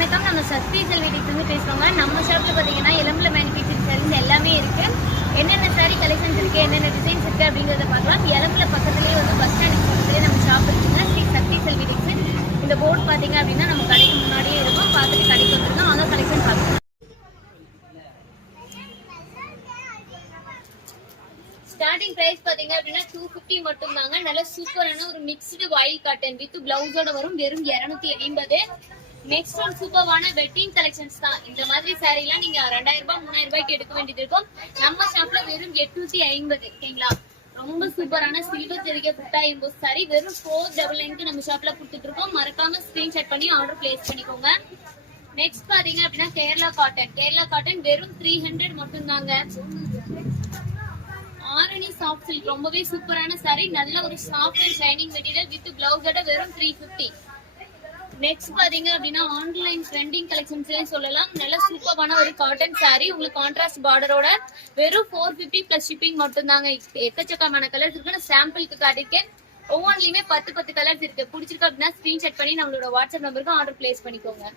வணக்கம், நம்ம சக்தி செல்விடிக்கு பேசுறோங்க. நம்ம ஷாப்ல பாத்தீங்கன்னா எலம்புல மேனுஃபேக்சரிங் சாரீஸ் எல்லாமே இருக்கு. என்னென்ன சாரி கலெக்ஷன்ஸ் இருக்கு, என்னென்ன டிசைன்ஸ் இருக்கு அப்படிங்கறத பார்க்கலாம். எலம்புல பக்கத்துலயே வந்து பஸ் ஸ்டாண்டுக்கு பக்கத்துலயே நம்ம ஷாப் இருக்குங்க. ஸ்ரீ சக்தி செல்விடிக்கு. இந்த போர்டு பாத்தீங்க அப்படின்னா நம்ம கடைக்கு முன்னாடியே இருக்கும். பார்த்துட்டு கடைக்கு வந்துருக்கோம். அங்க கலெக்ஷன் பார்க்கலாம். ஸ்டார்டிங் பிரைஸ் பாத்தீங்க அப்படின்னா 250 மட்டும் தாங்க. நல்ல சூப்பரான ஒரு மிக்ஸ்டு வாயில் காட்டன் வித் பிளவுஸோட வரும். வெறும் 250. நெக்ஸ்ட் ஒன் சூப்பரான வெட்டிங் கலெக்ஷன்ஸ் தான். இந்த மாதிரி சாரி எல்லாம் நீங்க 2000 ரூபாய் 3000 ரூபாய்க்கு எடுக்க வேண்டியது இருக்கும். நம்ம ஷாப்ல வெறும் 850. ஓகேங்களா? ரொம்ப சூப்பரான சில்வர் ஜெரிகை புட்டா எம்போஸ் சாரி வெறும் 499 நம்ம ஷாப்ல கொடுத்துட்டு இருக்கோம். மறக்காம ஸ்கிரீன்ஷாட் பண்ணி ஆர்டர் பிளேஸ் பண்ணிக்கோங்க. நெக்ஸ்ட் பாத்தீங்க அப்படின்னா கேரளா காட்டன் வெறும் 300 மட்டும் தாங்க. ஆரணி சாஃப்ட் சில்க் ரொம்பவே சூப்பரான சாரி. நல்ல ஒரு soft and shining material with பிளவுஸோட வெறும் 350. நெக்ஸ்ட் பாத்தீங்க அப்படின்னா ஆன்லைன் ட்ரெண்டிங் கலெக்ஷன்ஸ் சொல்லலாம். நல்ல சூப்பரான ஒரு காட்டன் சாரி உங்களுக்கு கான்ட்ராஸ்ட் பார்டரோட வெறும் 450 பிளஸ் ஷிப்பிங் மட்டும் தாங்க. எக்கச்சக்கமான கலர்ஸ் இருக்கு. நான் சாம்பிளுக்கு காட்டிருக்கேன். ஒவ்வொன்றிலுமே 10 கலர்ஸ் இருக்கு. பிடிச்சிருக்கு அப்படின்னா ஸ்கிரீன்ஷாட் பண்ணி நம்மளோட வாட்ஸ்அப் நம்பருக்கு ஆர்டர் பிளேஸ் பண்ணிக்கோங்க.